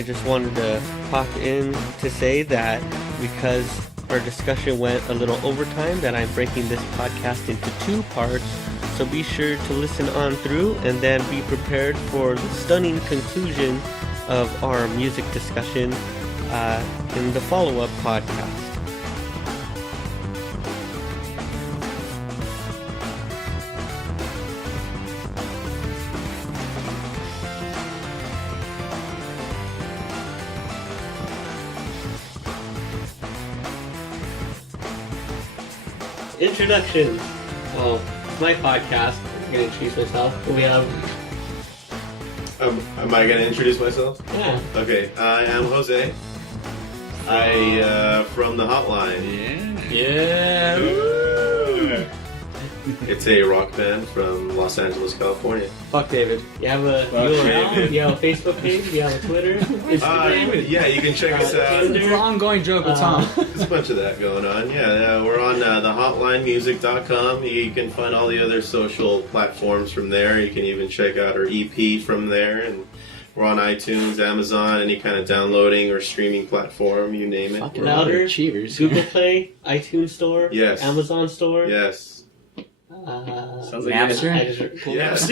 I just wanted to pop in to say that because our discussion went a little overtime, that I'm breaking this podcast into 2 parts. So be sure to listen on through and then be prepared for the stunning conclusion of our music discussion in the follow-up podcast. Introduction. Oh, it's my podcast. I'm gonna introduce myself. We have. Am I gonna introduce myself? Yeah. Okay, I am Jose. From the Hotline. Yeah. It's a rock band from Los Angeles, California. Fuck David. You have a URL? You have a Facebook page? You have a Twitter? Instagram? Yeah, you can check us out. It's an ongoing joke with Tom. There's a bunch of that going on. Yeah, we're on thehotlinemusic.com. You can find all the other social platforms from there. You can even check out our EP from there. And we're on iTunes, Amazon, any kind of downloading or streaming platform, you name it. Fucking louder. Cheers. Google Play, iTunes Store, Yes. Amazon Store. Yes. Sounds like Napster. Yes.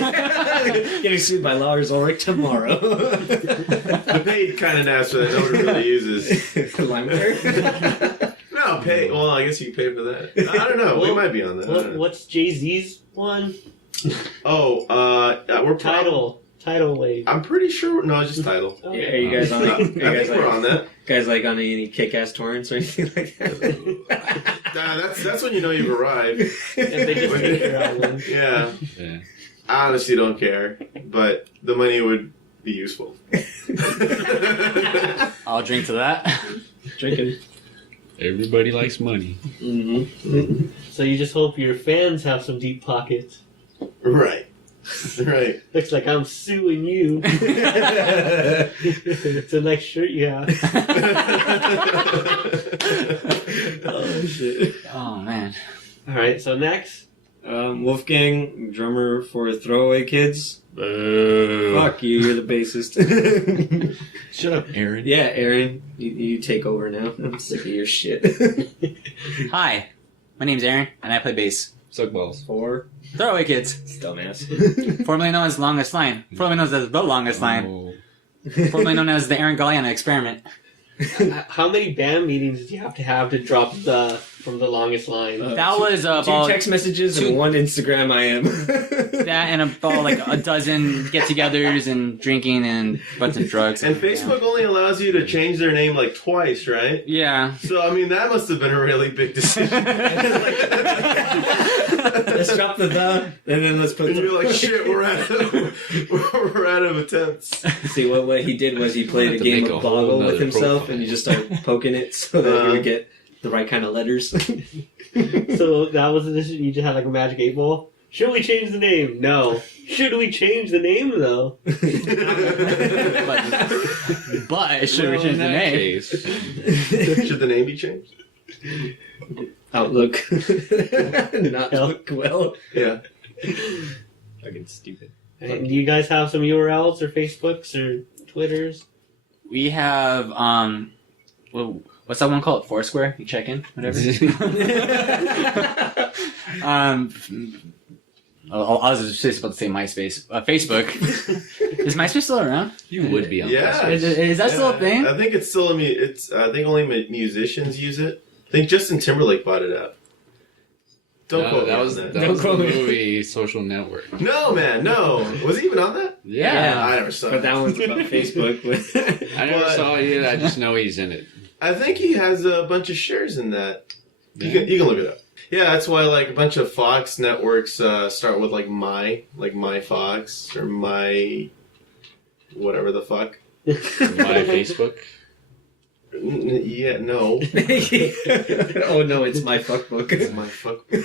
Getting sued by Lars Ulrich tomorrow. The paid kind of Napster that nobody really uses. LimeWire? No, pay. Well, I guess you pay for that. I don't know. We might be on that. What's Jay-Z's one? We're Tidal Wave. I'm pretty sure. No, it's just Tidal. Oh, Yeah, are you guys on it? I think we're on that. Guys like on any kick-ass torrents or anything like that? That's when you know you've arrived. If they just take your album. Yeah. I honestly don't care, but the money would be useful. I'll drink to that. Drinking. Everybody likes money. Mm-hmm. So you just hope your fans have some deep pockets. Right. Right. Looks like I'm suing you. It's a nice shirt you have. Oh, shit. Oh, man. Alright, so next. Wolfgang, drummer for Throwaway Kids. Boo. Fuck you, you're the bassist. Shut up, Aaron. Yeah, Aaron, you take over now. I'm sick of your shit. Hi, my name's Aaron, and I play bass. Suck balls. Four. Throwaway Kids. Dumbass. Formerly known as Longest Line. Formerly known as The Longest Line. Oh. Formerly known as the Aaron Galliano Experiment. How many band meetings do you have to drop from the longest line? That was Two about text messages and one Instagram I am. that and about like a dozen get-togethers and drinking and a bunch of drugs. And Facebook only allows you to change their name like twice, right? Yeah. So, I mean, that must have been a really big decision. Let's drop the and then let's put And you're like, shit, we're out of attempts. See, what he did was he played a To game make of a whole Boggle with nother himself, profile. and you just start poking it so that you would get the right kind of letters. So that was the decision. You just had like a magic 8 ball. Should we change the name? No. Should we change the name though? But should we Well, change in the that name? case, Should the name be changed? Outlook. Not look well. Yeah. Fucking stupid. And do you guys have some URLs or Facebooks or Twitters? We have, well, what's that one called? Foursquare? You check in? Whatever. I was just about to say MySpace. Facebook. Is MySpace still around? you would be on Yeah. Is that still a thing? I think it's still I think only musicians use it. I think Justin Timberlake bought it out. Don't quote me that on was that. that was the movie Social Network. No, man, no. Was he even on that? Yeah. I never saw But it. that one's about Facebook. I never But- saw it. I just know he's in it. I think he has a bunch of shares in that. Yeah. You can look it up. Yeah, that's why like a bunch of Fox networks start with like my Fox or my whatever the fuck. My Facebook. Yeah, no. Oh no, it's my fuck book. It's my fuck. Yeah.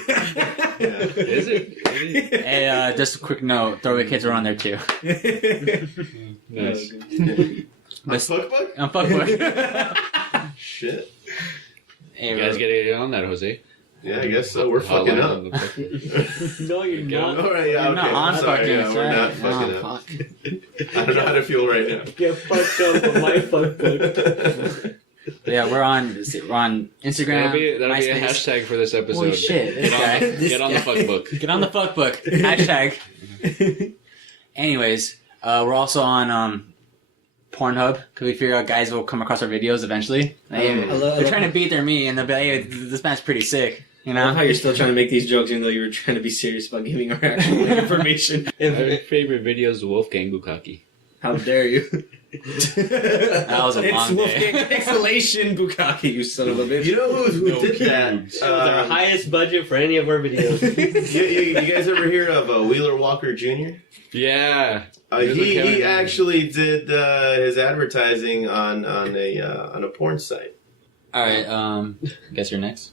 Is it? Hey, just a quick note. Throwaway Kids are on there too. Nice. My fuck book? On Fuckbook. Shit. Hey, You guys get it on that, Jose? Yeah, I guess so. We're fucking up. No, you're not. All right, yeah, You're not okay. on Sorry, fucking. yeah, we're not fucking up. I don't know how to feel right now. Get fucked up on my fuck book. Yeah, we're on Instagram. That'll be a MySpace. hashtag for this episode. Holy shit, this guy. Get on the fuck book. Get on the fuck book. Hashtag. Anyways, we're also on Pornhub because we figure out guys will come across our videos eventually. They're trying to beat their me, and they'll be like, hey, this man's pretty sick. You I love know? how you're still trying to make these jokes even though you were trying to be serious about giving our actual information. My favorite video is Wolfgang Bukaki. How dare you? That was a long It's day. Wolfgang Pixelation Bukaki, you son of a bitch. You know who did that? It was our highest budget for any of our videos. You guys ever hear of Wheeler Walker Jr.? Yeah. He actually did his advertising on a porn site. Alright, guess you're next.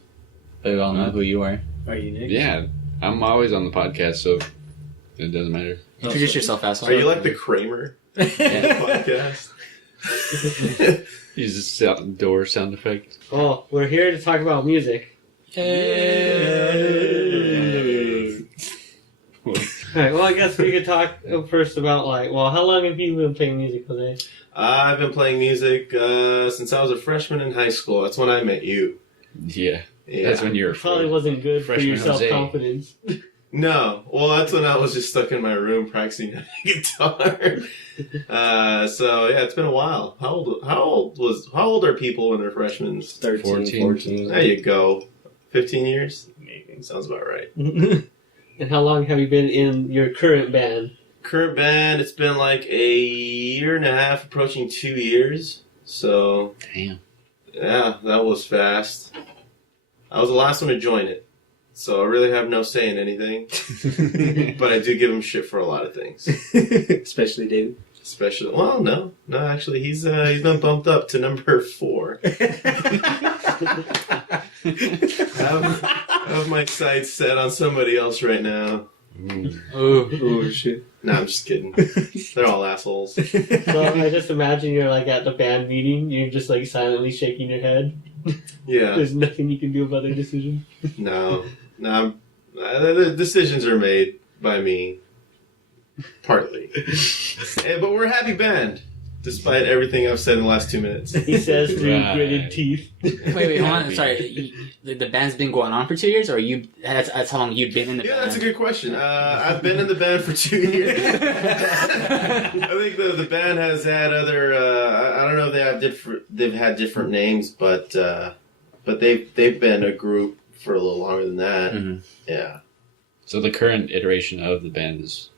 But we all know who you are. Are you Nick? Yeah. I'm always on the podcast, so it doesn't matter. Introduce yourself, asshole. Are you like the Kramer podcast? Use the door sound effect. Oh, we're here to talk about music. Alright, well, I guess we could talk first about, how long have you been playing music, Jose? I've been playing music since I was a freshman in high school. That's when I met you. Yeah. Yeah. That's when you're Probably wasn't good for Freshman your Jose. self-confidence. No, well, that's when I was just stuck in my room practicing guitar. So yeah, it's been a while. How old are people when they're freshmen? 13, 14. There you go. 15 years? Maybe. Sounds about right. And how long have you been in your current band? Current band, it's been like a year and a half, approaching 2 years. So Damn. yeah, that was fast. I was the last one to join it. So I really have no say in anything. But I do give him shit for a lot of things. Especially David. Especially, well, no, actually, he's been bumped up to number 4. I have my sights set on somebody else right now. Oh, shit. No, I'm just kidding. They're all assholes. So I just imagine you're at the band meeting, you're just silently shaking your head. Yeah. There's nothing you can do about their decision. No. The decisions are made by me. Partly. But we're a happy band, despite everything I've said in the last 2 minutes. He says through Right. gritted teeth. Wait, hold on. Sorry, the band's been going on for 2 years, or that's how long you've been in the Yeah, band? that's a good question. I've been in the band for 2 years. I think the band has had other. I don't know if they've had different names, but they've been a group for a little longer than that. Mm-hmm. Yeah, So the current iteration of the band is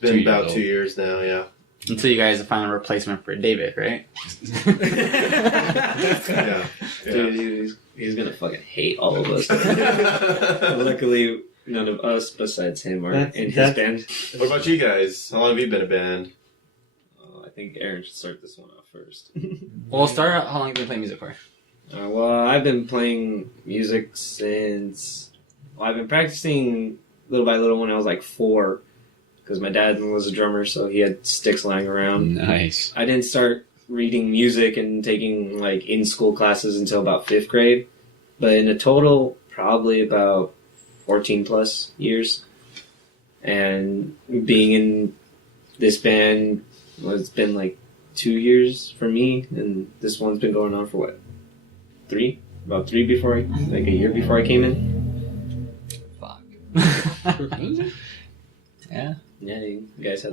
been 2 about years 2 old. years now. Yeah. Until you guys find a replacement for David, right? Yeah. Dude, he's gonna fucking hate all of us. Luckily, none of us besides him are in his band. What about you guys? How long have you been a band? I think Aaron should start this one off first. Well, start out how long have you been playing music for? Well, I've been playing music since... Well, I've been practicing little by little when I was like 4. Because my dad was a drummer, so he had sticks lying around. nice. I didn't start reading music and taking in-school classes until about 5th grade. But in a total, probably about 14 plus years. And being in this band, it's been 2 years for me. And this one's been going on for what? 3? About 3 before a year before I came in. Fuck. Yeah. Yeah, you guys had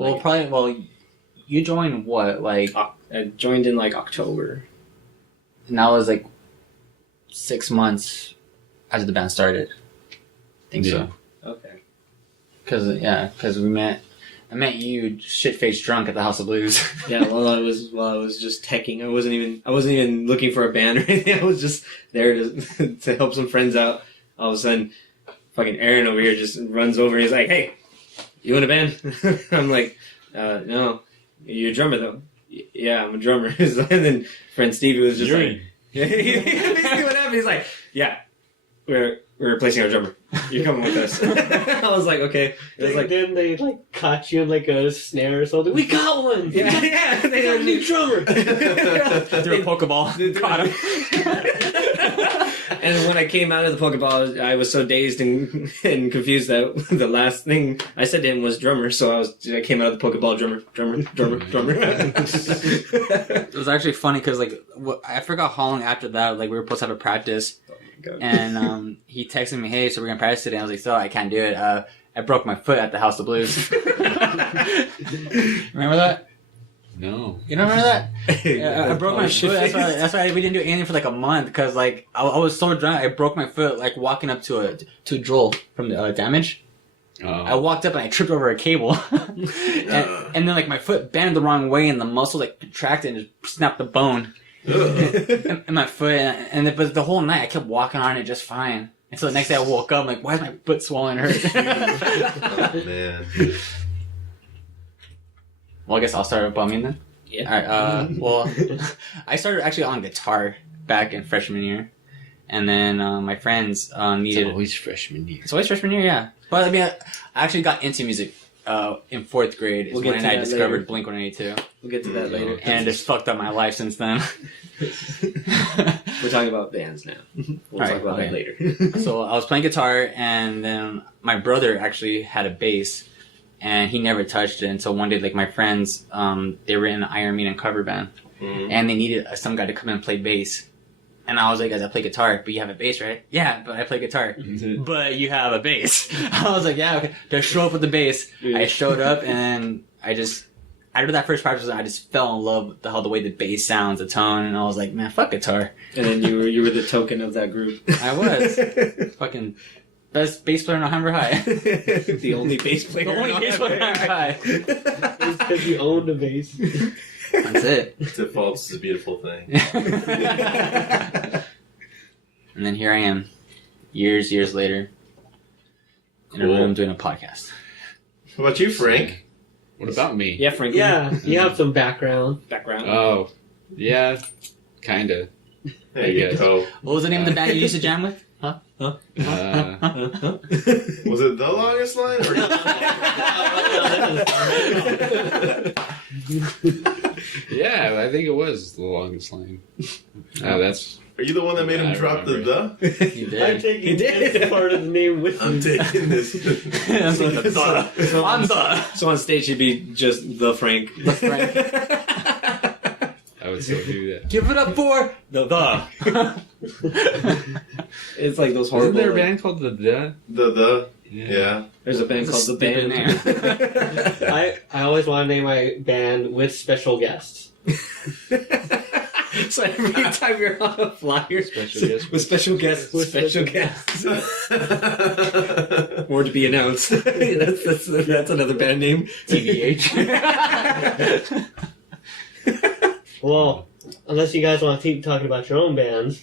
you joined what? I joined in October. And that was 6 months after the band started. I think so. Okay. Because I met you shit-faced drunk at the House of Blues. Yeah, I was just teching. I wasn't even looking for a band or anything. I was just there to help some friends out. All of a sudden, fucking Aaron over here just runs over. He's like, "Hey, you in a band?" I'm like, "No, you're a drummer though." Yeah, I'm a drummer. And then friend Stevie was just basically what happened. He's like, "Yeah, we're replacing our drummer. You're coming with us." I was like, "Okay." It was Then they caught you in a snare or something. We got one! yeah, We got a new drummer! Threw a Pokeball. Caught him. And when I came out of the Pokeball, I was so dazed and confused that the last thing I said to him was drummer. So I came out of the Pokeball drummer. It was actually funny because like I forgot how long after that like we were supposed to have a practice, and he texted me, "Hey, so we're gonna practice today." I was like, "So I can't do it. I broke my foot at the House of Blues." Remember that? No. You don't remember that? Yeah, I broke my foot. That's why we didn't do anything for like a month because like I was so drunk. I broke my foot like walking up to a Joel from the damage. Oh. I walked up and I tripped over a cable, and then like my foot bent the wrong way and the muscle like contracted and just snapped the bone in my foot. But the whole night I kept walking on it just fine. And so the next day I woke up I'm like, why is my foot swollen and hurt? Oh, man. Well, I guess I'll start bumming then. Yeah. All right. Well, I started actually on guitar back in freshman year, and then my friends needed. It's always freshman year. It's always freshman year, yeah. But I mean, I actually got into music in 4th grade. Is when I discovered Blink-182. We'll get to that later. And it's fucked up my life since then. We're talking about bands now. We'll talk about that later. So I was playing guitar, and then my brother actually had a bass. And he never touched it until one day, like my friends, they were in an Iron Maiden cover band, and they needed some guy to come and play bass. And I was like, guys, I play guitar, but you have a bass, right? Yeah, but I play guitar. But you have a bass. I was like, yeah, okay. Just show up with the bass. I showed up, and after that first practice, I just fell in love with the way the bass sounds, the tone, and I was like, man, fuck guitar. And then you were the token of that group. I was. Fucking... best bass player on Hammer High. The only bass player on Hammer High. It's because you owned a bass. That's it. Defaults is a beautiful thing. And then here I am, years later, in a room doing a podcast. What about you, Frank? What about me? Yeah, Frank. Yeah, you have some background. Oh, yeah, kinda. There you go. What was the name of the band you used to jam with? Huh? Was it The Longest Line? Or... Yeah, I think it was The Longest Line. That's. Are you the one that made him drop the? You did. I'm taking this part of the name with me. I'm taking this. I'm taking the. I'm the. So on stage you'd be just the Frank. The Frank. I would still do that. Give it up for the. It's like those horrible. Isn't there a band called The? The. Yeah. Yeah. There's a band called The Band. I always want to name my band with special guests. So every time you're on a flyer, with special guests, or to be announced. That's another band name. TBH. Well, unless you guys want to keep talking about your own bands,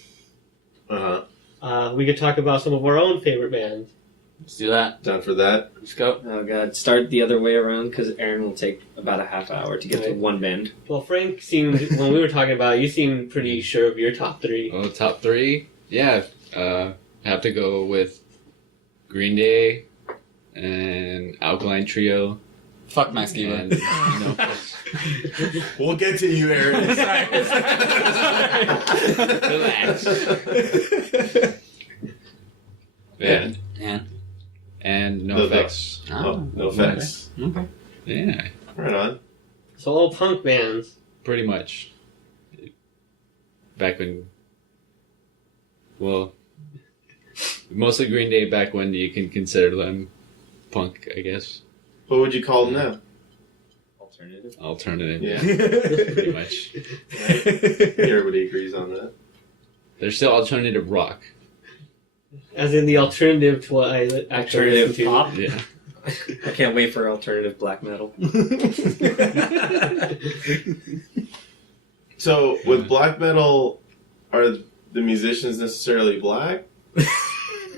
we could talk about some of our own favorite bands. Let's do that. Down for that. Let's go. Oh god, start the other way around because Aaron will take about a half hour to get to one band. Well, Frank seemed, when we were talking about it, you seemed pretty sure of your top 3. Oh, top 3? Yeah. Have to go with Green Day and Alkaline Trio. Fuck Max Diva. And, We'll get to you, Aaron. Relax. And No Effects. Oh, No Effects. Okay. Yeah, Right on. So all punk bands. pretty much. Back when, well, mostly Green Day back when you can consider them punk, I guess. What would you call them now? Alternative. Yeah. Pretty much. Everybody agrees on that. They're still alternative rock. As in the alternative to what I actually Alternative listen to. pop. Yeah. I can't wait for alternative black metal. So, with black metal, are the musicians necessarily black?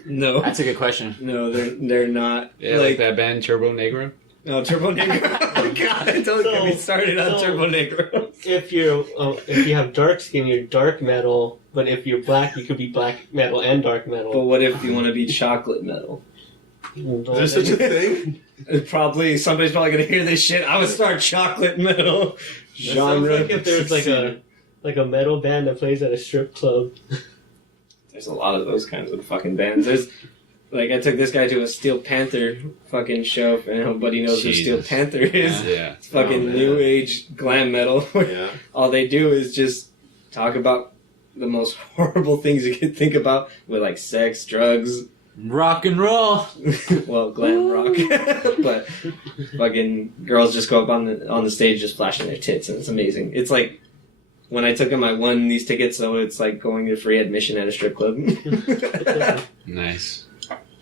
No. That's a good question. No, they're not. Yeah, like that band Turbo Negro. No, Turbo Negro. Oh god, don't get me started on Turbo Negro. If you have dark skin, you're dark metal. But if you're black, you could be black metal and dark metal. But what if you want to be chocolate metal? Is there such a thing? Somebody's probably gonna hear this shit. I would start chocolate metal genre. genre. Like if there's like a metal band that plays at a strip club. There's a lot of those kinds of fucking bands. There's like I took this guy to a Steel Panther fucking show, and nobody knows who Steel Panther is. Yeah. It's fucking new age glam metal. Yeah. All they do is just talk about the most horrible things you could think about with like sex, drugs, Rock and roll. well, glam rock. But fucking girls just go up on the stage just flashing their tits, and it's amazing. It's like when I took them, I won these tickets, so it's like going to free admission at a strip club. Nice.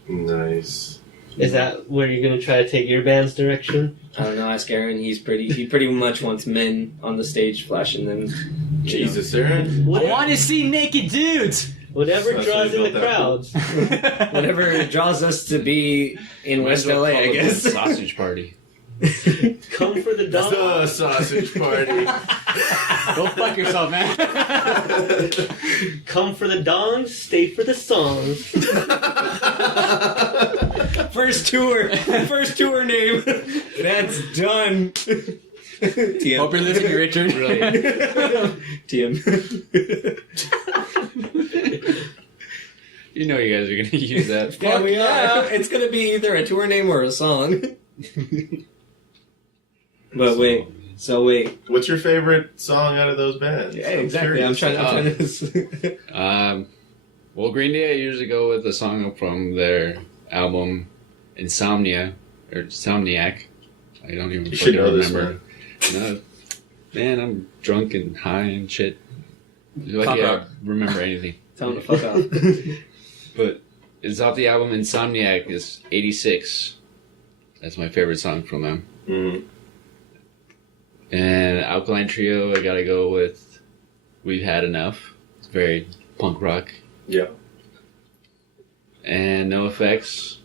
Nice. Is that where you're going to try to take your band's direction? I don't know, ask Aaron. He pretty much wants men on the stage flashing them. Jesus, Aaron. I want to see naked dudes. Whatever That's draws what in the he built crowds. Whatever draws us to be in West LA, I guess. Sausage party. Come for the dog. The sausage party. Go fuck yourself, man. Come for the dongs, stay for the songs. First tour name. That's done. TM. Hope you're listening, Richard. TM. You know you guys are going to use that. Yeah, we are. It's gonna be either a tour name or a song. But wait. So wait. What's your favorite song out of those bands? Yeah, exactly. I'm trying to. Well, Green Day, I usually go with a song from their album Insomnia, or Somniac. I don't even You should know remember. No, man, I'm drunk and high and shit. You're lucky I remember anything. Tell him to fuck off. But it's off the album Insomniac. It's 86. That's my favorite song from them. Mm. And Alkaline Trio, I gotta go with We've Had Enough. It's very punk rock. Yeah. And NoFX,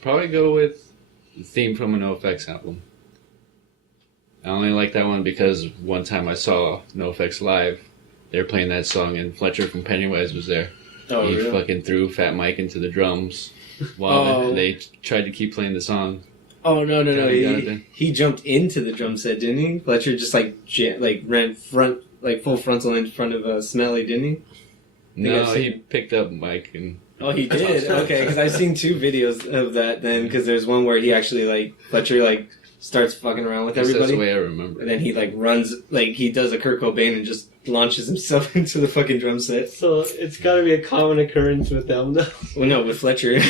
probably go with the theme from a NoFX album. I only like that one because one time I saw NoFX live, they were playing that song and Fletcher from Pennywise was there. Oh, He really? fucking threw Fat Mike into the drums while they tried to keep playing the song. Oh no! Yeah, He jumped into the drum set, didn't he? Fletcher just ran full frontal in front of Smelly, didn't he? No, I've he seen- picked up Mike and Oh, he did. Okay, because I've seen 2 videos of that. Then, because there's one where he actually Fletcher starts fucking around with that's everybody, the way I remember. and then he runs he does a Kurt Cobain and just launches himself into the fucking drum set. So it's got to be a common occurrence with them, though. Well, no, with Fletcher.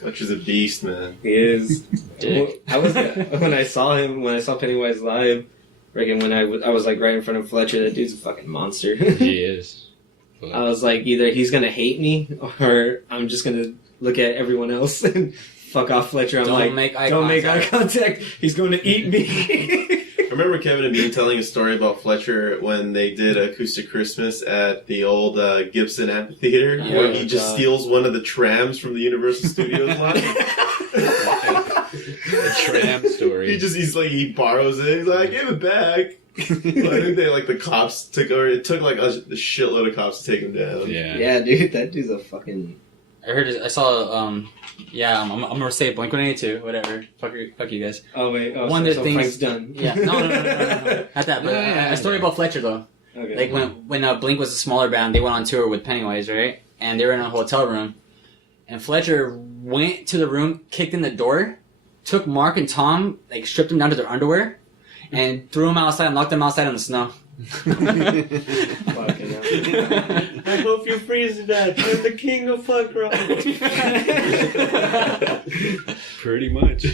Fletcher's a beast, man. He is. Dick. Well, when I saw Pennywise live, when I was right in front of Fletcher, that dude's a fucking monster. He is. But I was like, either he's gonna hate me, or I'm just gonna look at everyone else and fuck off Fletcher. I'm Don't make eye don't make eye contact. contact. He's going to eat me. I remember Kevin and me telling a story about Fletcher when they did Acoustic Christmas at the old Gibson Amphitheater, where he just steals one of the trams from the Universal Studios lot. the tram story. He borrows it. He's like, give it back. I think the cops took over. It took a shitload of cops to take him down. Yeah. Yeah, dude, that dude's a fucking. I saw, I'm gonna say Blink-182, whatever. Fuck you guys. Oh wait, One of the things- Frank's done. Yeah, no. Not that, but a story about Fletcher, though. Okay. Like, when Blink was a smaller band, they went on tour with Pennywise, right? And they were in a hotel room. And Fletcher went to the room, kicked in the door, took Mark and Tom, stripped them down to their underwear, and threw them outside and locked them outside in the snow. Fucking hell. I hope you freeze to death. I'm the king of fuck rock. Pretty much.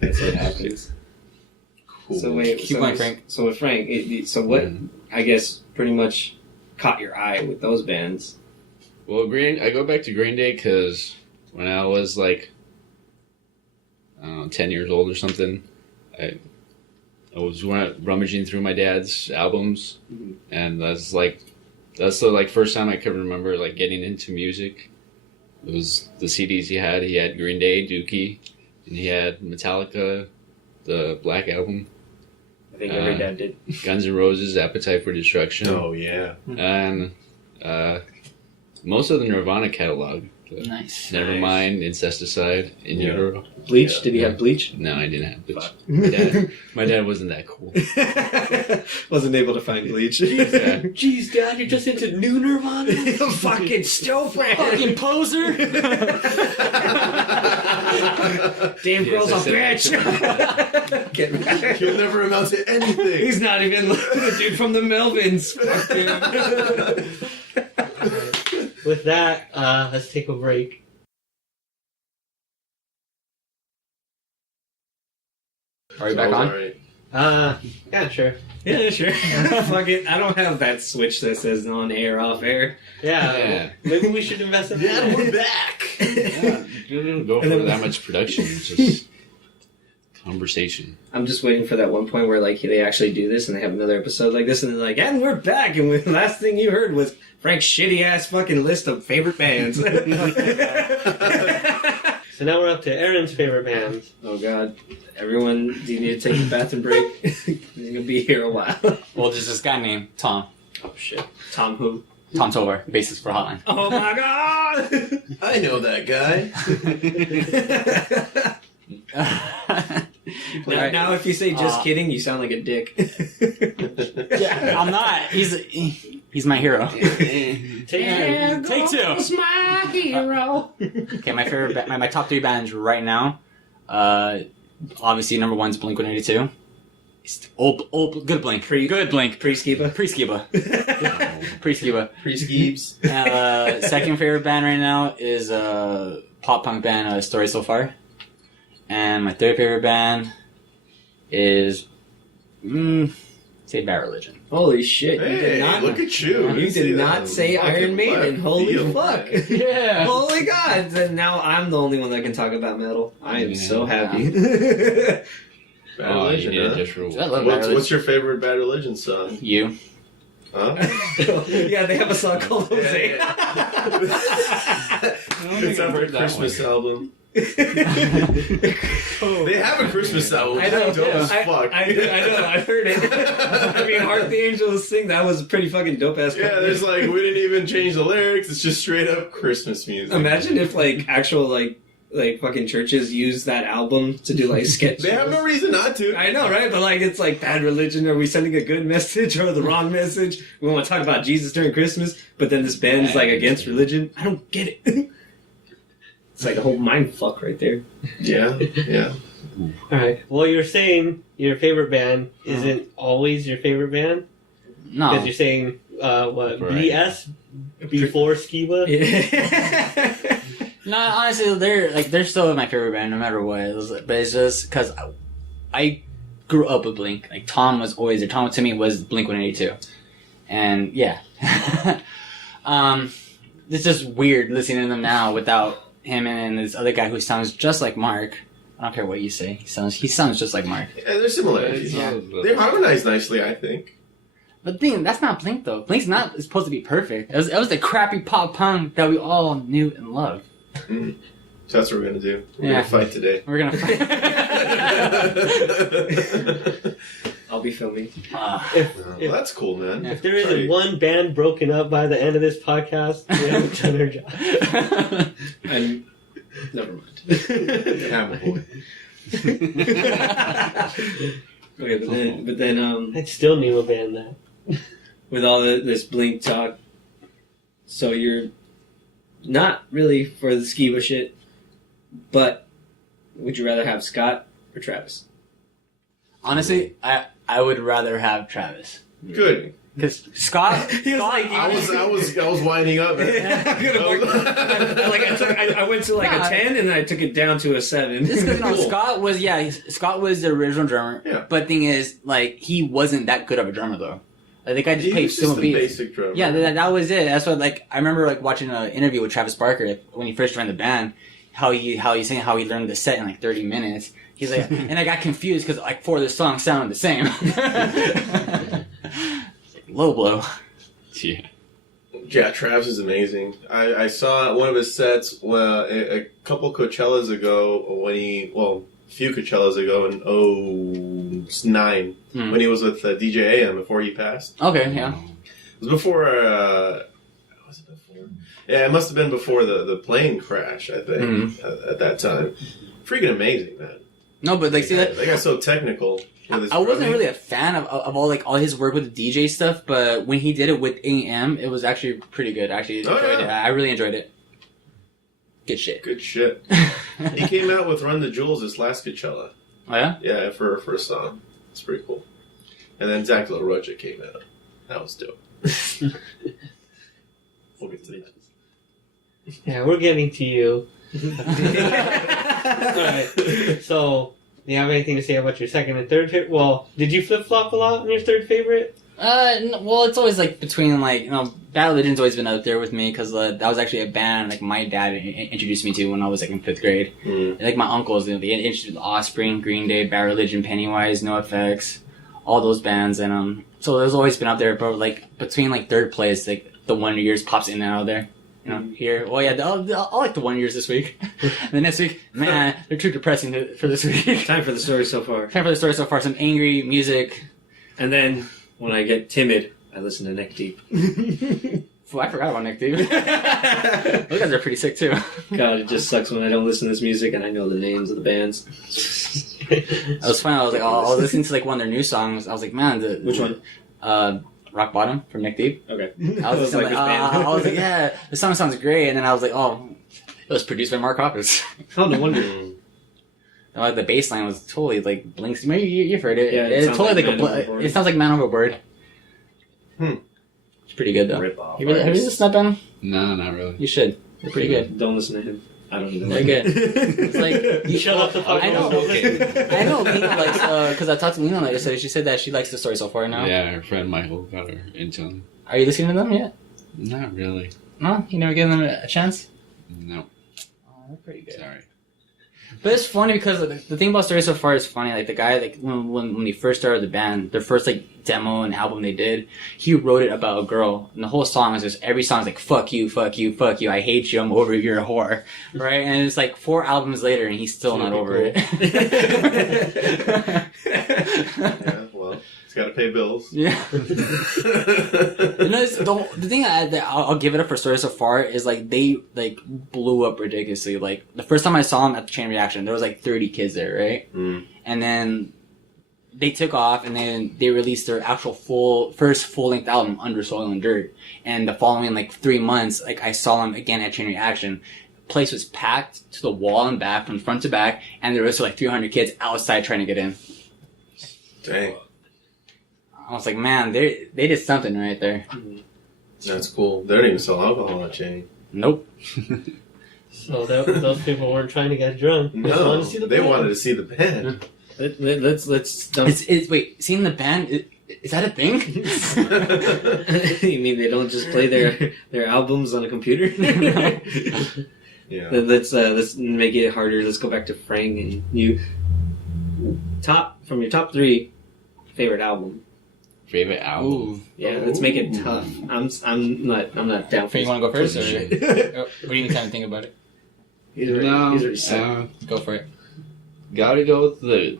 That's what happens. Cool. So wait, Keep going, Frank. So with Frank, so what? I guess pretty much caught your eye with those bands. Well, I go back to Green Day because when I was 10 years old or something, I was rummaging through my dad's albums, and that's the first time I can remember getting into music. It was the CDs he had. He had Green Day, Dookie, and he had Metallica, the Black Album. I think every dad did. Guns N' Roses, Appetite for Destruction. Oh yeah. And most of the Nirvana catalog. Nice. Nevermind, Incesticide, In Utero. Bleach? Did he have Bleach? No, I didn't have Bleach. My dad wasn't that cool. Wasn't able to find Bleach. Yeah. Jeez, Dad, you're just into new Nirvana? Fucking stupid. Fucking poser. Damn girl's a bitch. Get back. He'll never amount to anything. He's not even the dude from the Melvins. Fuck him. With that, let's take a break. Are we back on? Alright. Yeah, sure. Yeah, sure. Fuck it. I don't have that switch that says on air, off air. Yeah, maybe we should invest in Dad, we're back. Yeah, you don't go for that much production. It's just conversation. I'm just waiting for that one point where like they actually do this and they have another episode like this and they're like, and we're back, and the last thing you heard was Frank's shitty ass fucking list of favorite bands. So now we're up to Aaron's favorite bands. Oh god. Everyone, do you need to take a bathroom break? He's gonna be here a while. Well, there's this guy named Tom. Oh shit. Tom who? Tom Tovar, bassist for Hotline. Oh my god! I know that guy. Now if you say just kidding, you sound like a dick. Yeah, I'm not. He's my hero. Take two. My hero. Okay, my favorite, my top 3 bands right now. Obviously, number 1's Blink-182. Good Blink. Good Blink. Pre-Skiba. Pre-Skiba. Pre-Skiba. Pre-Skeeps. Second favorite band right now is pop punk band Story So Far. And my third favorite band is say Bad Religion. Holy shit! You Hey, did not. look at you. You did not say Iron Maiden. Holy field. fuck! Yeah. Holy god! Then now I'm the only one that can talk about metal. I am so happy. Bad Oh, you Religion, need huh? a different I love Bad What's Religion. your favorite Bad Religion song? You. Huh? Yeah, they have a song called Jose. It's on their Christmas album. They have a Christmas album. I know. Dope as fuck. I know. I heard it. I mean, Hark the Angels sing. That was a pretty fucking dope ass. Yeah, there's like, we didn't even change the lyrics. It's just straight up Christmas music. Imagine if like actual like fucking churches use that album to do like sketch. They have no reason not to. I know, right? But like, it's like Bad Religion. Are we sending a good message or the wrong message? We want to talk about Jesus during Christmas, but then this band is like against religion. I don't get it. It's like a whole mind fuck right there. Yeah, yeah. Alright, well, you're saying your favorite band isn't always your favorite band? No. Because you're saying, what, Right. BS before Skiba? Yeah. No, honestly, they're still my favorite band no matter what. But it's just because I grew up with Blink. Like Tom was always there. Tom to me was Blink-182, and yeah, it's just weird listening to them now without him and this other guy who sounds just like Mark. I don't care what you say. He sounds just like Mark. Yeah, there's similarities. Yeah. They harmonize nicely, I think. But the thing, that's not Blink though. Blink's not supposed to be perfect. It was the crappy pop punk that we all knew and loved. Mm. So that's what we're gonna do. We're Yeah. gonna fight today. We're gonna fight. I'll be filming. Well, that's cool, man. If there isn't Sorry. one band broken up by the end of this podcast, we haven't done our job. And never mind. Yeah, my boy. Okay, but then I'd still name a band that. with all this Blink talk, so you're not really for the Skiba shit, but would you rather have Scott or Travis? Honestly, I would rather have Travis. Good. Because Scott, He was like, I was winding up. Man. I went to like a 10 and then I took it down to a 7. This because Cool. Scott was the original drummer. Yeah. But thing is, like, he wasn't that good of a drummer though. Like, the guy just He played was simple just a beats. basic drummer. Yeah, that was it. That's what, like, I remember like watching an interview with Travis Barker like, when he first joined the band. How he saying how he learned the set in like 30 minutes. He's like, and I got confused because like 4 of the songs sounded the same. Low blow. Yeah. Yeah, Travis is amazing. I saw one of his sets a couple Coachellas ago a few Coachellas ago in 2009 when he was with DJ AM before he passed. Okay, yeah. It was before. Was it before? Yeah, it must have been before the plane crash, I think, at that time. Freaking amazing, man. No, but like, see that They got so technical with his I wasn't drumming. really a fan of all his work with the DJ stuff, but when he did it with AM, it was actually pretty good. Actually, enjoyed it. I really enjoyed it. Good shit. Good shit. He came out with Run the Jewels this last Coachella. Oh yeah? Yeah, for a song. It's pretty cool. And then Zach La Rocha came out. That was dope. We'll get to that. Yeah, we're getting to you. Alright. So, do you have anything to say about your second and third favorite? Well, did you flip-flop a lot on your third favorite? Well, it's always like between like, Bad Religion's always been out there with me because that was actually a band like my dad introduced me to when I was like in 5th grade. Like my uncles, they introduced Offspring, Green Day, Bad Religion, Pennywise, NoFX, all those bands, and so there's always been out there. But like between like third place, like the Wonder Years pops in and out of there. Here. Well, yeah, I'll like the Wonder Years this week. And then next week, man, they're too depressing for this week. Time for the story so far. Time for the story so far. Some angry music. And then, when I get timid, I listen to Neck Deep. Well, I forgot about Nick, dude. Those guys are pretty sick, too. God, it just sucks when I don't listen to this music and I know the names of the bands. That was fun. I was like, I was listening to like one of their new songs. I was like, man, Which one? Rock Bottom from Nick Deep. Okay. I was like, I was like, yeah, the song sounds great. And then I was like, oh, it was produced by Mark Hoppus. Oh, no wonder. Like the bass line was totally like Blinks. Maybe you've heard it. Yeah, it's totally like like Man it sounds like Man Overboard. It's pretty good though. Rip off. Have you listened to that band? No, not really. You should. They're pretty good. Don't listen to him. I don't even They're good. It's like You shut up the fuck I know. up. I know. Lena likes because I talked to Lena later. So she said that she likes the story so far now. Yeah, her friend Michael got her into them. Are you listening to them yet? Not really. No, you never given them a chance. No. Oh, they're pretty good. Sorry. But it's funny because the thing about Story So Far is funny. Like the guy, like when they first started the band, their first like demo and album they did, he wrote it about a girl, and the whole song is just every song is like fuck you, fuck you, fuck you, I hate you, I'm over you, you're a whore, right? And it's like 4 albums later, and he's still not over it. Yeah, well, it's got to pay bills. Yeah. The thing that I'll give it up for Story So Far is like they like blew up ridiculously. Like the first time I saw them at the Chain Reaction, there was like 30 kids there, right? And then they took off, and then they released their actual first full length album, Under Soil and Dirt. And the following like 3 months, like I saw them again at Chain Reaction. Place was packed to the wall and back, from front to back, and there was like 300 kids outside trying to get in. Dang. I was like, man, they did something right there. That's cool. They don't even sell alcohol at Chain. Nope. So those people weren't trying to get drunk. They just No, wanted to see the they band. wanted to see the band. Let's dump. Wait, seeing the band, is that a thing? You mean they don't just play their albums on a computer? Yeah. Let's make it harder. Let's go back to Frank and you. From your top 3 favorite album. Favorite album? Ooh. Yeah, let's make it tough. I'm not down for You want to go first, or shit. what do you kind of think about it? He's already set. Go for it. Gotta go with the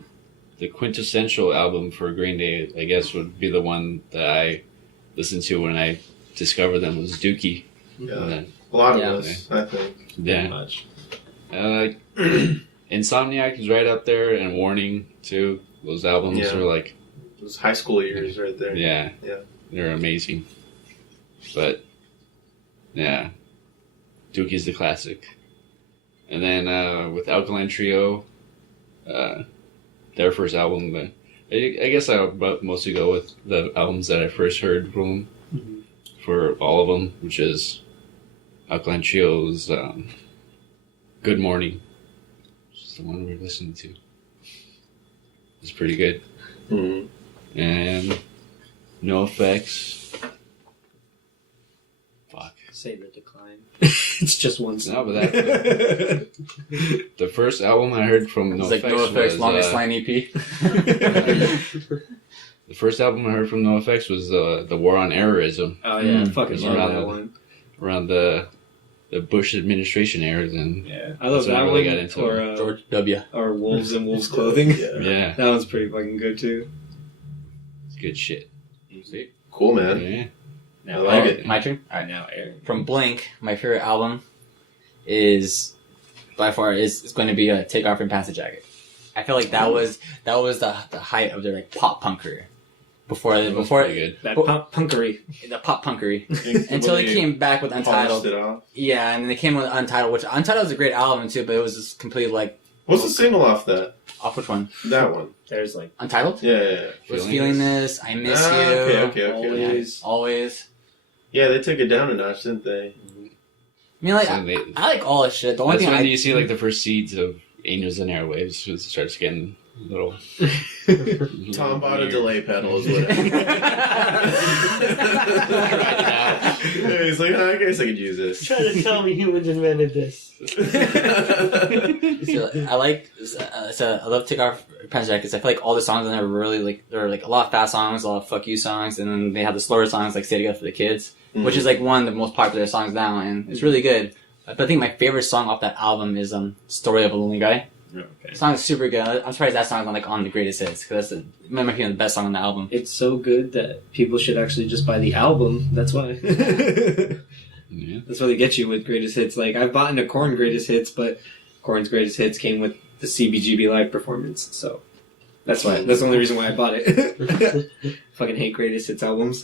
quintessential album for Green Day, I guess, would be the one that I listened to when I discovered them, was Dookie. Yeah. A lot of Yeah. us, I think. Yeah. Much. Insomniac is right up there, and Warning, too. Those albums Yeah. were like, Those high school years right there. yeah. Yeah. They're amazing. But, yeah. Dookie's the classic. And then with Alkaline Trio, their first album, but I guess I'll mostly go with the albums that I first heard from them, for all of them, which is Alkaline Trio's Good Morning, which is the one we're listening to. It's pretty good. Mm-hmm. And No Effects. Fuck. Say the decline. It's just one song. No, but that the first album I heard from No It's like Effects No Effects was, longest line EP. the first album I heard from No Effects was the War on Errorism, Oh yeah, Mm. fucking It's love around that the- one. around the Bush administration era. Then Yeah, I love That's when I that really one. got into Or George W. or Wolves in Wolves Clothing. yeah, That one's pretty fucking good too. it's good shit. Cool, man. Yeah. Now, I like it. My turn? Alright. Now, Aaron. From Blink, my favorite album is, by far, is going to be Take Off Your Pants and Jacket. I feel like that was the height of their like pop punker. Before Pretty good. That pop punkery. the pop punkery. Until they came back with Untitled. Polished it off. Yeah, and then they came with Untitled, which Untitled was a great album too, but it was just completely like What's the single off that? off which one? That one. There's like Untitled? Yeah. Was feeling this, I miss you. Okay. always. Always. Yeah, they took it down a notch, didn't they? I mean, like, So I like all this shit. The only That's thing when you see like the first seeds of Angels and Airwaves. It starts getting a little. Tom bought a weird. delay pedal, is what. Yeah, he's like, I guess I could use this. Trying to tell me humans invented this. So, I like. I love Take Off Your Pants and Jacket. I feel like all the songs in there were really like there are like a lot of fast songs, a lot of fuck you songs, and then they have the slower songs like Stay Together for the Kids, which is like one of the most popular songs now, and it's really good. But I think my favorite song off that album is "Story of a Lonely Guy." Okay. The song is super good. I'm surprised that song's not like on the greatest hits because that's my opinion the best song on the album. It's so good that people should actually just buy the album. That's why. Yeah. That's what they get you with greatest hits. Like I've bought into Korn greatest hits, but Korn's greatest hits came with the CBGB live performance. So that's why. That's the only reason why I bought it. Fucking hate greatest hits albums.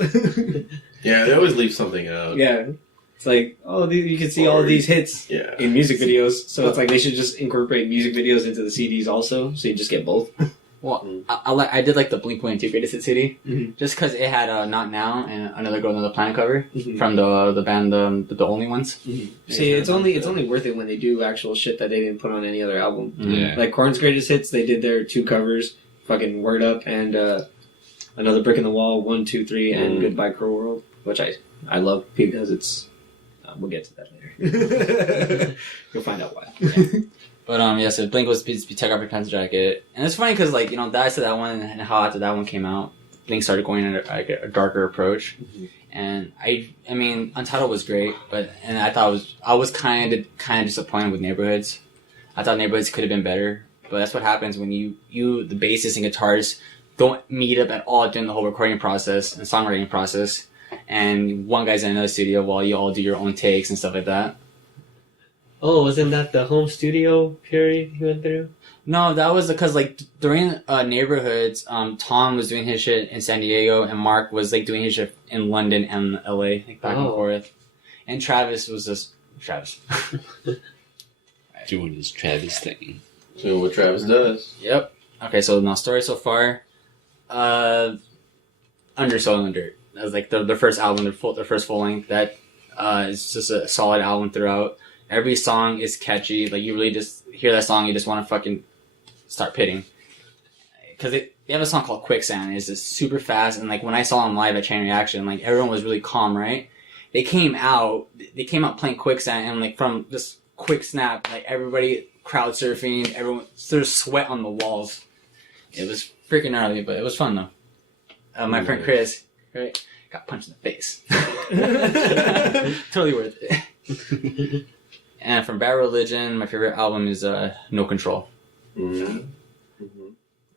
Yeah, they always leave something out. Yeah, it's like you can see all these hits Yeah. in music videos. So it's like they should just incorporate music videos into the CDs also, so you just get both. Well, I did like the Blink-182 Greatest Hits CD Mhm. just because it had Not Now and Another Girl, Another Planet cover Mhm. from the band the Only Ones. See, it's only worth it when they do actual shit that they didn't put on any other album. Yeah. Like Korn's greatest hits, they did their 2 covers, fucking Word Up and Another Brick in the Wall, 1, 2, 3, and Goodbye Cruel World, which I love because it's. We'll get to that later. You'll find out why. But yeah, so Blink was Take Off Your Pants and Jacket, and it's funny because like that I said that one and how after that one came out, Blink started going in a darker approach, and I mean Untitled was great, and I thought I was kind of disappointed with Neighborhoods. I thought Neighborhoods could have been better, but that's what happens when you the bassists and guitars don't meet up at all during the whole recording process and songwriting process, and one guy's in another studio while you all do your own takes and stuff like that. Oh, wasn't that the home studio period you went through? No, that was because like during Neighborhoods, Tom was doing his shit in San Diego, and Mark was like doing his shit in London and LA, like back and forth. And Travis was just Travis. Doing his Travis thing. So what Travis does. Yep. Okay, so now story so far, Under Soil and Dirt. That was like the first album, their first full length. That is just a solid album throughout. Every song is catchy. Like you really just hear that song, you just want to fucking start pitting. Because they have a song called Quicksand. It's just super fast, and like when I saw them live at Chain Reaction, like everyone was really calm, right? They came out playing Quicksand, and like from this quick snap, like everybody crowd surfing, everyone there's sweat on the walls. It was freaking gnarly, but it was fun though. My friend Chris, right, got punched in the face. Totally worth it. And from Bad Religion, my favorite album is No Control. Mm-hmm.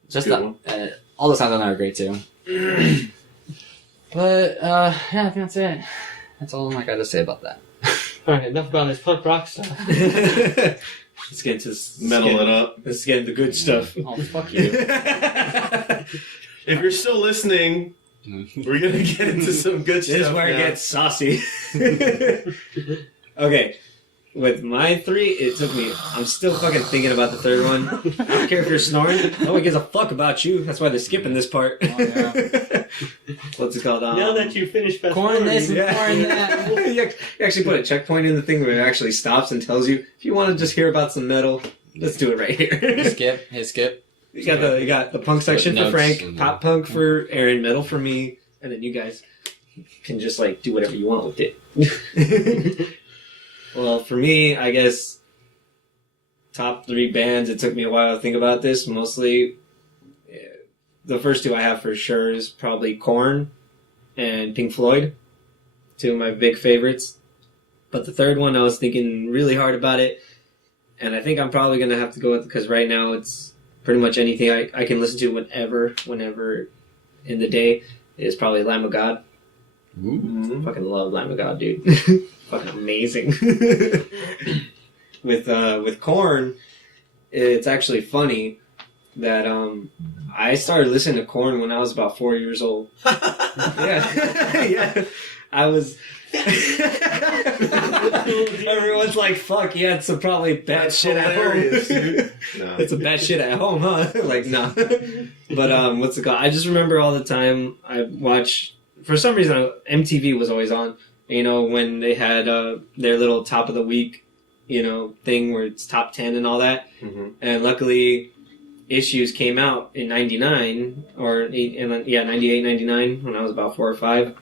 Just Good that, all the songs on there are great too. But yeah, I think that's it. That's all I got to say about that. Alright, enough about this punk rock stuff. Let's get into Metal it up. Let's get into the good stuff. Oh, fuck you. If you're still listening, we're gonna get into some good stuff. This is where it now. gets saucy. Okay. With my 3, it took me... I'm still fucking thinking about the third one. I don't care if you're snoring. No one gives a fuck about you. That's why they're skipping this part. Oh, yeah. What's it called? Now that you finished fast Corn this and Yeah. corn that. You actually put a checkpoint in the thing where it actually stops and tells you, if you want to just hear about some metal, let's do it right here. Hit skip. You got the punk section for Notes Frank, and- pop punk for Aaron, metal for me, and then you guys can just like do whatever you want with it. Well, for me, I guess top 3 bands. It took me a while to think about this. Mostly, the first 2 I have for sure is probably Korn and Pink Floyd, 2 of my big favorites. But the third one, I was thinking really hard about it, and I think I'm probably gonna have to go with, because right now it's pretty much anything I can listen to whenever in the day is probably Lamb of God. Mm-hmm. Fucking love Lamb of God, dude. Fucking amazing. With Korn, it's actually funny that I started listening to Korn when I was about 4 years old. Yeah, yeah. I was. Everyone's like, "Fuck yeah, it's a probably bad shit at home." No. It's a bad shit at home, huh? Like, no. But what's it called? I just remember all the time I watch. For some reason, MTV was always on. You know, when they had their little top of the week, you know, thing where it's top 10 and all that. Mm-hmm. And luckily, Issues came out in 99 or 98, 99 when I was about 4 or 5.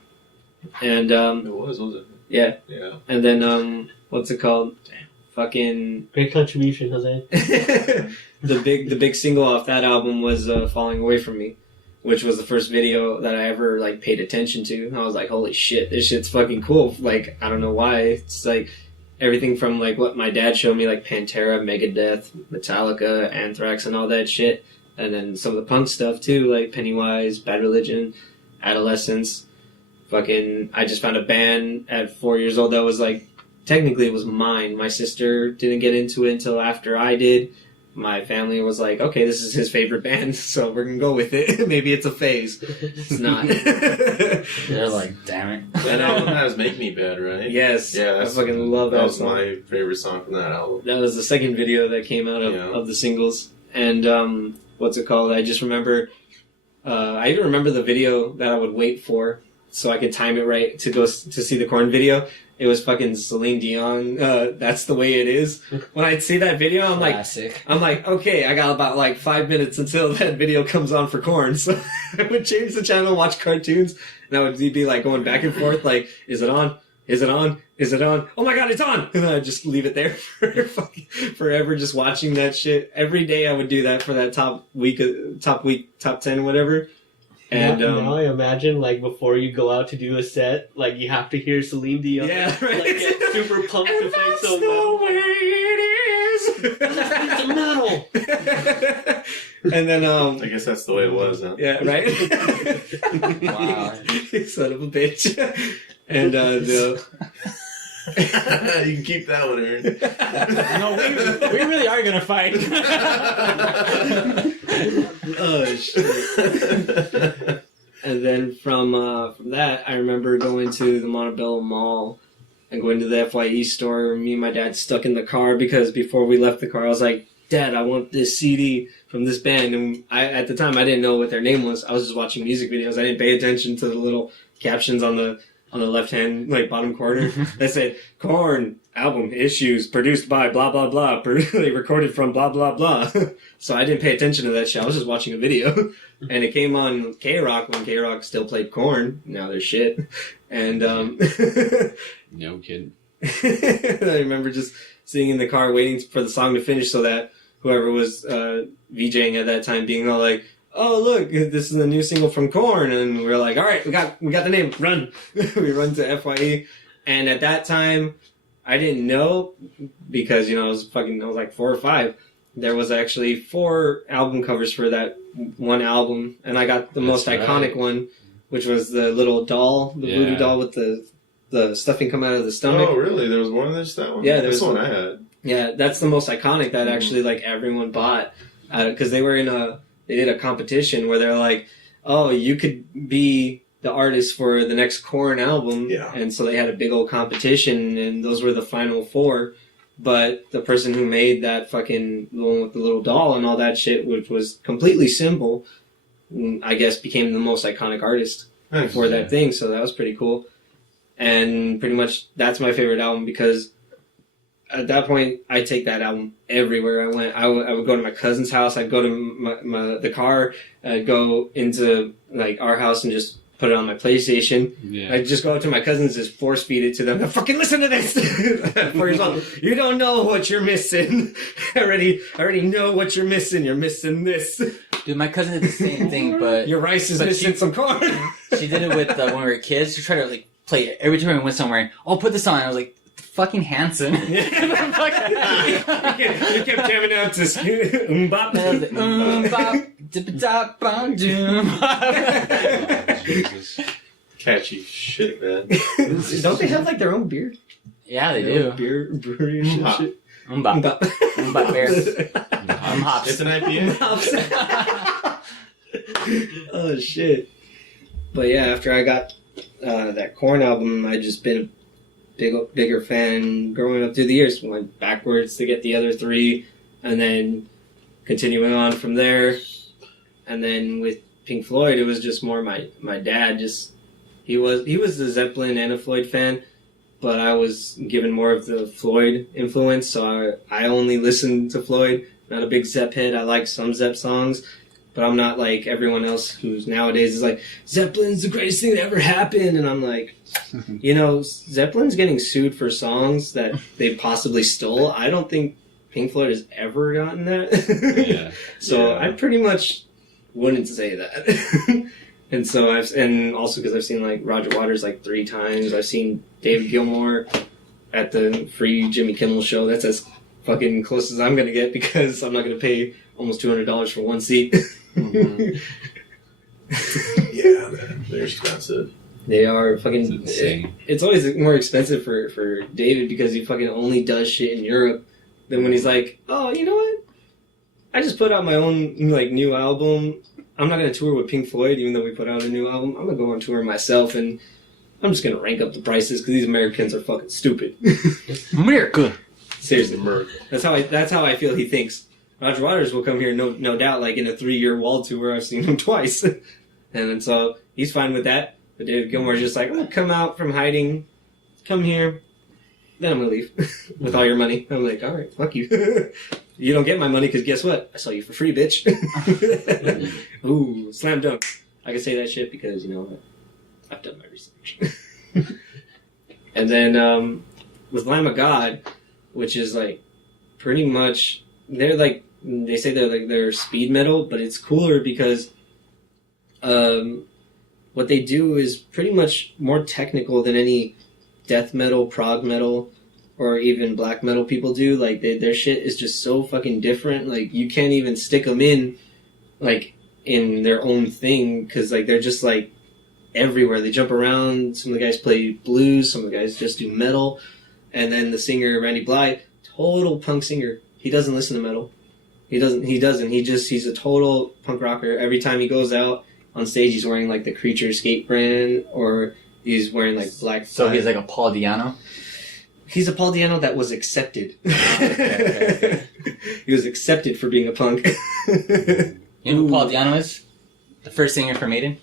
And It was it? yeah. Yeah. And then what's it called? Fucking Great contribution, Jose. the big single off that album was "Falling Away From Me," which was the first video that I ever like paid attention to. And I was like, holy shit, this shit's fucking cool. Like, I don't know why. It's like everything from like what my dad showed me, like Pantera, Megadeth, Metallica, Anthrax, and all that shit. And then some of the punk stuff too, like Pennywise, Bad Religion, Adolescence. Fucking, I just found a band at 4 years old that was like, technically it was mine. My sister didn't get into it until after I did. My family was like, okay, this is his favorite band, so we're gonna go with it. Maybe it's a phase. It's not. They're like, damn it. That album has "Make Me Bad," right? Yes. Yeah, I fucking love that That was song. my favorite song from that album. That was the second video that came out of the singles. And what's it called? I just remember, I even remember the video that I would wait for so I could time it right to go to see the Korn video. It was fucking Celine Dion. That's the way it is. When I see that video, Classic. I'm like, okay, I got about like 5 minutes until that video comes on for Korn. So I would change the channel, watch cartoons, and I would be like going back and forth, like, is it on? Is it on? Is it on? Oh my god, it's on! And then I'd just leave it there for fucking forever, just watching that shit. Every day I would do that for that top 10, whatever. And now I imagine, like, before you go out to do a set, like, you have to hear Celine Dion. Yeah, right. Like, get super pumped to play so the much. way it is. It's metal. And then, I guess that's the way it was, huh? yeah, right? Wow. You son of a bitch. And, You can keep that one, Aaron. No, we really are gonna fight. oh, shit. And then from that, I remember going to the Montebello Mall and going to the FYE store. Me and my dad stuck in the car because before we left the car, I was like, Dad, I want this CD from this band. And at the time, I didn't know what their name was. I was just watching music videos. I didn't pay attention to the little captions on the left-hand, like, bottom corner that said, Korn album issues produced by blah, blah, blah, recorded from blah, blah, blah. So I didn't pay attention to that shit. I was just watching a video. And it came on K-Rock when K-Rock still played Korn. Now they're shit. And, No kidding. I remember just sitting in the car waiting for the song to finish so that whoever was VJing at that time being all like, oh, look, this is the new single from Korn. And we were like, all right, we got the name. Run. We run to FYE. And at that time, I didn't know because, you know, I was like 4 or 5. There was actually 4 album covers for that one album. And I got the most iconic one, which was the little doll, the voodoo doll with the stuffing come out of the stomach. Oh, really? There was more than just that one? Yeah, there That's was the one I had. Yeah, that's the most iconic that actually, like, everyone bought. Because they did a competition where they're like, oh, you could be the artist for the next Korn album. Yeah. And so they had a big old competition, and those were the final 4. But the person who made that fucking the one with the little doll and all that shit, which was completely simple, I guess became the most iconic artist for that thing. So that was pretty cool. And pretty much that's my favorite album because at that point, I take that album everywhere I went. I would go to my cousin's house. I'd go to the car. I'd go into like our house and just put it on my PlayStation. Yeah. I'd just go up to my cousins, just force feed it to them. Fucking listen to this. 4 years old. You don't know what you're missing. I already know what you're missing. You're missing this. Dude, my cousin did the same thing, but Your rice is missing some corn. she did it with when we were kids. She tried to like play it every time we went somewhere. Oh, put this on. I was like, fucking Hanson. You kept jamming out to Bop. Bop, dip-a-dop, bum, doom. Jesus. Catchy shit, man. Don't they have like their own beer? Yeah, they Their own do. Beer brewery and Hop. shit. Mbop. Mbop beer. Hops. It's an IPA. Oh shit! But yeah, after I got that Korn album, I just been a bigger fan growing up through the years. Went backwards to get the other three, and then continuing on from there. And then with Pink Floyd, it was just more my dad. Just he was the Zeppelin and a Floyd fan, but I was given more of the Floyd influence, so I only listened to Floyd. Not a big Zepp head. I like some Zepp songs, but I'm not like everyone else who's nowadays is like, Zeppelin's the greatest thing that ever happened. And I'm like, Zeppelin's getting sued for songs that they possibly stole. I don't think Pink Floyd has ever gotten that. Yeah. So I pretty much wouldn't say that. And so and also because I've seen like Roger Waters like 3 times. I've seen David Gilmour at the free Jimmy Kimmel show. That's as fucking close as I'm gonna get because I'm not gonna pay almost $200 for one seat. Mm-hmm. Yeah, man. They're expensive. They are fucking It's insane. It's always more expensive for David because he fucking only does shit in Europe. Then when he's like, oh, you know what? I just put out my own like new album. I'm not gonna tour with Pink Floyd, even though we put out a new album. I'm gonna go on tour myself, and I'm just gonna rank up the prices because these Americans are fucking stupid. America. Seriously, America. that's how I feel he thinks. Roger Waters will come here, no doubt, like in a 3-year wall tour. I've seen him twice, and so he's fine with that. But David Gilmour's just like, I'm gonna come out from hiding, come here, then I'm gonna leave with all your money. I'm like, all right, fuck you. You don't get my money because guess what? I saw you for free, bitch. Ooh, slam dunk. I can say that shit because, you know, I've done my research. And then with Lamb of God, which is like pretty much, they're like, they say they're speed metal, but it's cooler because what they do is pretty much more technical than any death metal, prog metal, or even black metal people do. Like, their shit is just so fucking different. Like, you can't even stick them in, like, in their own thing, because, like, they're just, like, everywhere. They jump around. Some of the guys play blues. Some of the guys just do metal. And then the singer, Randy Blythe, total punk singer. He doesn't listen to metal. He doesn't. He's a total punk rocker. Every time he goes out on stage, he's wearing, like, the Creature skate brand, or he's wearing, like, black... So he's like a Paul Diano? He's a Paul Diano that was accepted. Okay. He was accepted for being a punk. You know who Paul Diano is? The first singer for Maiden?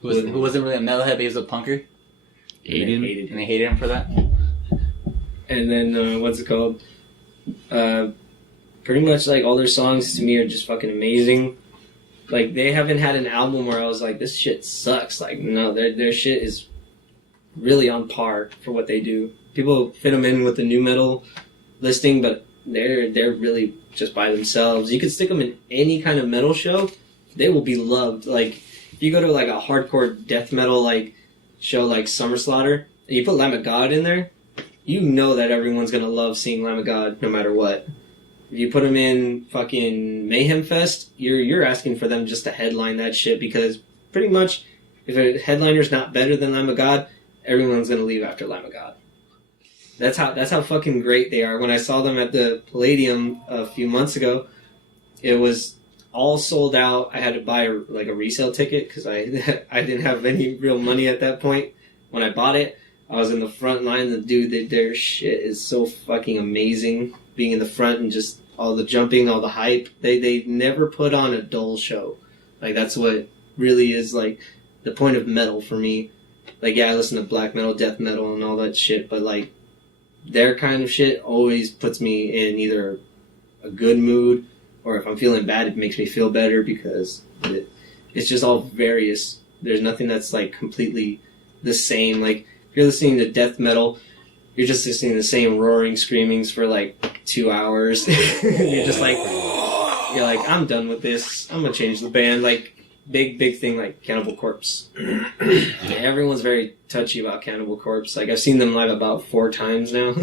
Who wasn't really a metalhead, but he was a punker? Aiden? And they hated him for that? And then, what's it called? Pretty much, like, all their songs to me are just fucking amazing. Like, they haven't had an album where I was like, this shit sucks. Like, no, their shit is really on par for what they do. People fit them in with the new metal listing, but they're really just by themselves. You could stick them in any kind of metal show, they will be loved. Like, if you go to like a hardcore death metal like show like Summer Slaughter, and you put Lamb of God in there, you know that everyone's gonna love seeing Lamb of God no matter what. If you put them in fucking Mayhem Fest, you're asking for them just to headline that shit, because pretty much if a headliner's not better than Lamb of God, everyone's gonna leave after Lamb of God. That's how fucking great they are. When I saw them at the Palladium a few months ago, it was all sold out. I had to buy a resale ticket because I didn't have any real money at that point. When I bought it, I was in the front line. The dude, their shit is so fucking amazing. Being in the front and just all the jumping, all the hype. They never put on a dull show. Like, that's what really is like the point of metal for me. Like, yeah, I listen to black metal, death metal, and all that shit, but like, their kind of shit always puts me in either a good mood, or if I'm feeling bad, it makes me feel better, because it's just all various. There's nothing that's like completely the same. Like, if you're listening to death metal, you're just listening to the same roaring screamings for like 2 hours. You're just like, I'm done with this. I'm gonna change the band. Like, big thing like Cannibal Corpse. Everyone's very touchy about Cannibal Corpse. Like, I've seen them live about 4 times now.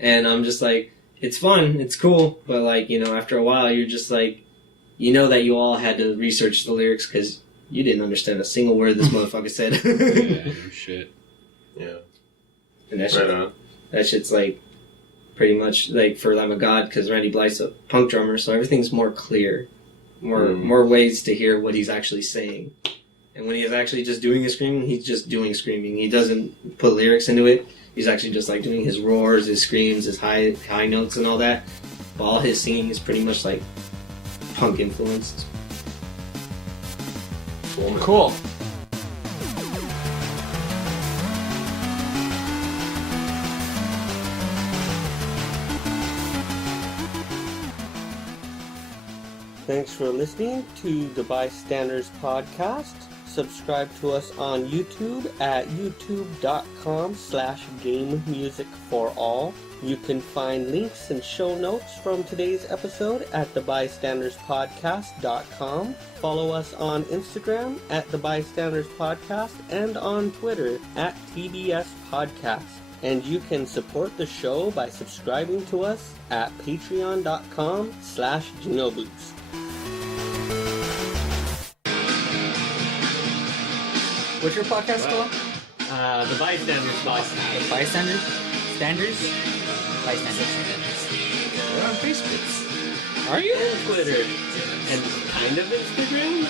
And I'm just like, it's fun, it's cool, but like, you know, after a while you're just like, you know that you all had to research the lyrics because You didn't understand a single word this motherfucker said. Yeah, no shit. Yeah. And that Right shit, on. that shit's like pretty much like for Lamb of God, because Randy Blythe's a punk drummer, so everything's more clear, more ways to hear what he's actually saying. And when he's actually just doing his screaming, he's just doing screaming. He doesn't put lyrics into it. He's actually just like doing his roars, his screams, his high notes and all that. But all his singing is pretty much like punk influenced. Cool. Thanks for listening to the Bystanders Podcast. Subscribe to us on YouTube at youtube.com/gamemusicforall. You can find links and show notes from today's episode at thebystanderspodcast.com. Follow us on Instagram at the Bystanders Podcast and on Twitter at TBS Podcast. And you can support the show by subscribing to us at patreon.com/genoboots. What's your podcast called? The Bystanders Podcast. The Bystanders? Standards? Bystanders. We're on Facebook. Are you? And Twitter. And kind of Instagram?